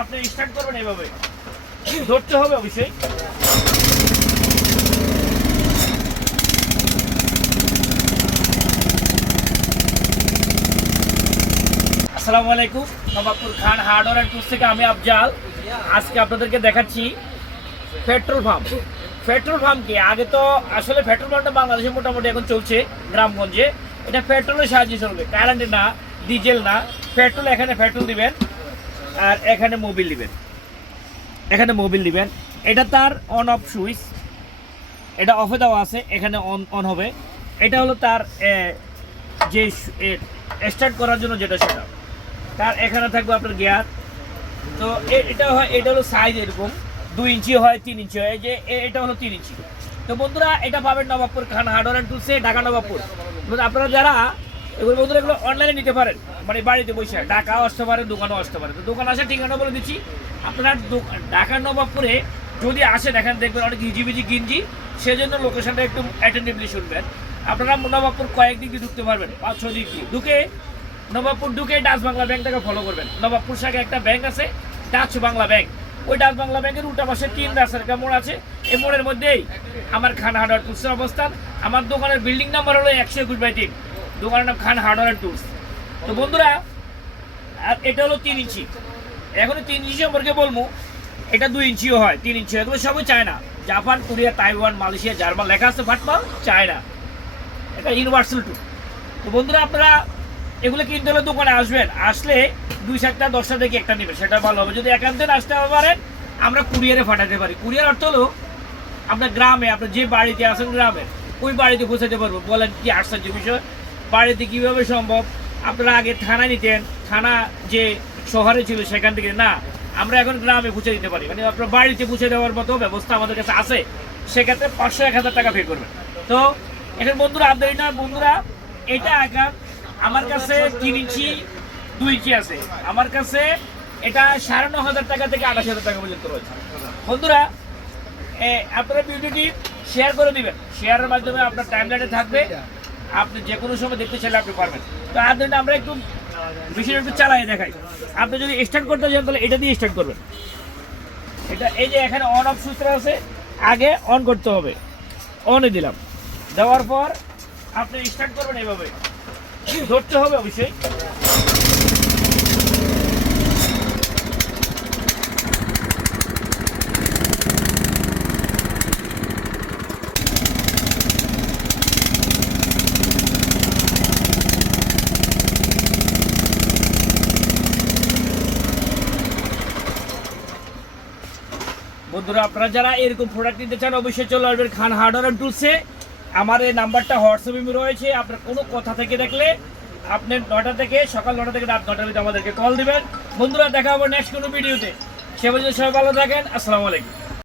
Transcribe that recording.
আপনি স্টার্ট করবেন এইভাবে ধরতে হবে অবশ্যই। আসসালামু আলাইকুম, নবাবপুর খান হার্ডওয়্যার এন্ড টুলস থেকে আমি আফজাল। আজকে আপনাদেরকে দেখাচ্ছি পেট্রোল পাম্প। পেট্রোল পাম্প কি, আগে তো আসলে পেট্রোল পাম্পটা বাংলাদেশে মোটামুটি এখন চলছে গ্রামগঞ্জে। এটা পেট্রোলের সাহায্যে চলবে, কারেন্টে না, ডিজেল না, পেট্রোল। এখানে পেট্রোল দিবেন আর এখানে মোবিল দিবেন, এখানে মোবিল দিবেন। এটা তার অন অফ সুইচ, এটা অফে দেওয়া আছে, এখানে অন অন হবে। এটা হলো তার যে স্টার্ট করার জন্য যেটা, সেটা তার এখানে থাকবে আপনার গিয়ার। তো এটা হয়, এটা হলো সাইজ এরকম 2 ইঞ্চি হয়, 3 ইঞ্চি হয়, যে এটা হলো 3 ইঞ্চি। তো বন্ধুরা এটা পাবেন নবাবপুর খান হার্ডওয়্যার এন্ড টুলসে, ঢাকা নবাবপুর। আপনারা যারা এগুলো বন্ধুরা এগুলো অনলাইনে নিতে পারেন, মানে বাড়িতে বসে, ঢাকাও আসতে পারে, দোকানেও আসতে পারে। তো দোকান আসে ঠিকানা বলে দিচ্ছি। আপনার ঢাকা নবাবপুরে যদি আসেন, এখানে দেখবেন অনেক হিজিবিজি গিঞ্জি, সেজন্য লোকেশনটা একটু অ্যাটেন্টিভলি শুনবেন। আপনারা নবাবপুর কয়েকদিক দিয়ে ঢুকতে পারবেন, 5-6 দিক দিয়ে ঢুকে নবাবপুর ঢুকে ডাচ বাংলা ব্যাংকটাকে ফলো করবেন। নবাবপুর শাখায় একটা ব্যাংক আছে, ডাচ বাংলা ব্যাংক। ওই ডাচ বাংলা ব্যাংকের উল্টা পাশে 3 রাস্তার একটা মোড় আছে। এই মোড়ের মধ্যেই আমার খান হার্ডওয়্যার টুলসের অবস্থান। আমার দোকানের বিল্ডিং নাম্বার হলো 121/3, দোকানের নাম খান হার্ডওয়্যার টুলস। তো বন্ধুরা, আর এটা হলো 3 ইঞ্চি। এখন 3 ইঞ্চি সম্পর্কে বলবো, এটা 2 ইঞ্চিও হয়, 3 ইঞ্চি। এগুলো সবই China, Japan, Korea, Taiwan, Malaysia, German লেখা আছে, ভাটমাল চায়না। এটা ইউনিভার্সাল টুল। তো বন্ধুরা, আপনারা এগুলো কিনতে হলে দোকানে আসবেন, আসলে 2-4টা 10টা থেকে একটা নেবেন, সেটা ভালো হবে। যদি একান্তে আসতে পারেন, আমরা কুরিয়ারে পাঠাতে পারি। কুরিয়ার অর্থ হলো আপনার গ্রামে, আপনার যে বাড়িতে আছেন গ্রামে, ওই বাড়িতে পৌঁছাতে পারবো। বলেন কি আশ্চর্য বিষয়, বাড়িতে কীভাবে সম্ভব? আপনারা আগে থানায় নিতেন, থানা যে শহরে ছিল সেখান থেকে, না, আমরা এখন গ্রামে পৌঁছে দিতে পারি। মানে আপনার বাড়িতে পৌঁছে দেওয়ার মতো ব্যবস্থা আমাদের কাছে আছে। সেক্ষেত্রে 500-1000 টাকা পে করবেন। তো এখন বন্ধুরা, আপনার না বন্ধুরা, এটা এখন আমার কাছে 3 ইঞ্চি 2 ইঞ্চি আছে। আমার কাছে এটা 9,500 টাকা থেকে 28,000 টাকা পর্যন্ত রয়েছে। বন্ধুরা, আপনারা ভিডিওটি শেয়ার করে দিবেন, শেয়ারের মাধ্যমে আপনার টাইমলাইনে থাকবে, আপনি যে কোনো সময় দেখতে চাইলে আপনি পারবেন। তো আপনার আমরা একটু বিষয়টা একটু চালাই দেখাই। আপনি যদি স্টার্ট করতে চান তাহলে এটা দিয়ে স্টার্ট করবেন। এটা এই যে এখানে অন অফ সুইচ আছে, আগে অন করতে হবে, অনে দিলাম, দেওয়ার পর আপনি স্টার্ট করবেন এইভাবে ধরতে হবে অবশ্যই। বন্ধুরা, আপনারা যারা এরকম প্রোডাক্ট নিতে চান, অবশ্যই চলে আসবেন খান হার্ডওয়্যার এন্ড টুলসে। আমার এই নাম্বারটা হোয়াটসঅ্যাপে রয়েছে। আপনার কোনো কথা থেকে দেখলে আপনি 9টা থেকে সকাল 9টা থেকে রাত 9টার ভিতরে আমাদেরকে কল দিবেন। বন্ধুরা, দেখা হবে নেক্সট কোনো ভিডিওতে। সে পর্যন্ত সবাই ভালো থাকেন। আসসালামু আলাইকুম।